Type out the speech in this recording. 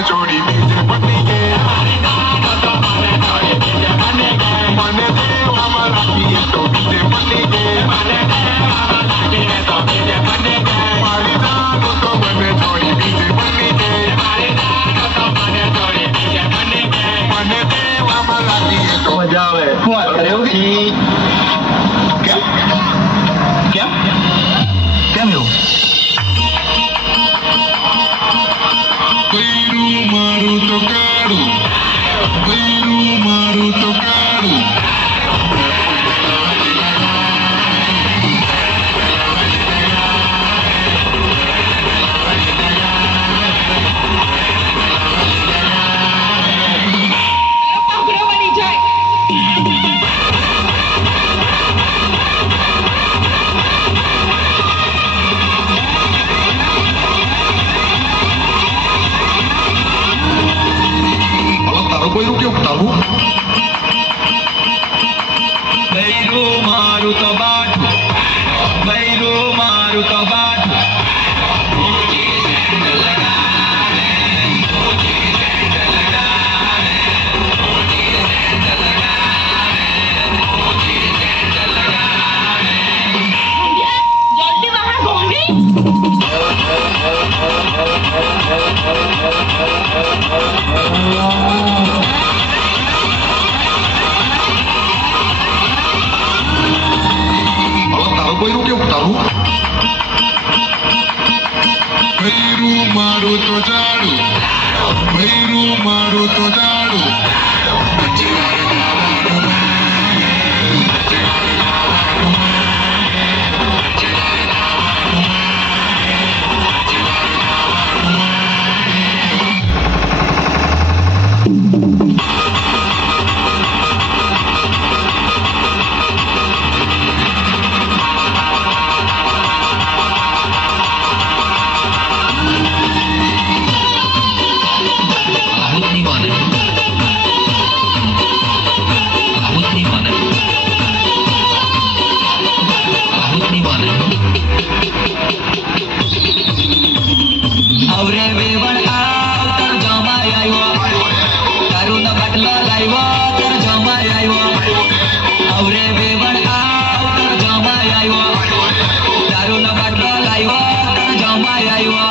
छोड़ी पीछे पत्नी के मने देव हमारा पिए तो पीछे पत्नी के मारी दानो तो मने छोड़ी पीछे पत्नी के मने देव हमारा पिए तो मजा आवे अरे होगी क्या क्या क्या में हो maru tocaru कोई रुके तारू बैरू मारू तो बाटू बैरू मारू तो बाटू जल्दी बाहर घूमनी कोई रुके तारू बैरू मारू तो जाड़ू बैरू मारू तो जाड़ू अवरे वेवण तर जमाय आयो दारून बाटलो लायवो तर जमाय आयो अवरे वेवण तर जमाय आयो दारून बाटलो लायवो तर जमाय आयो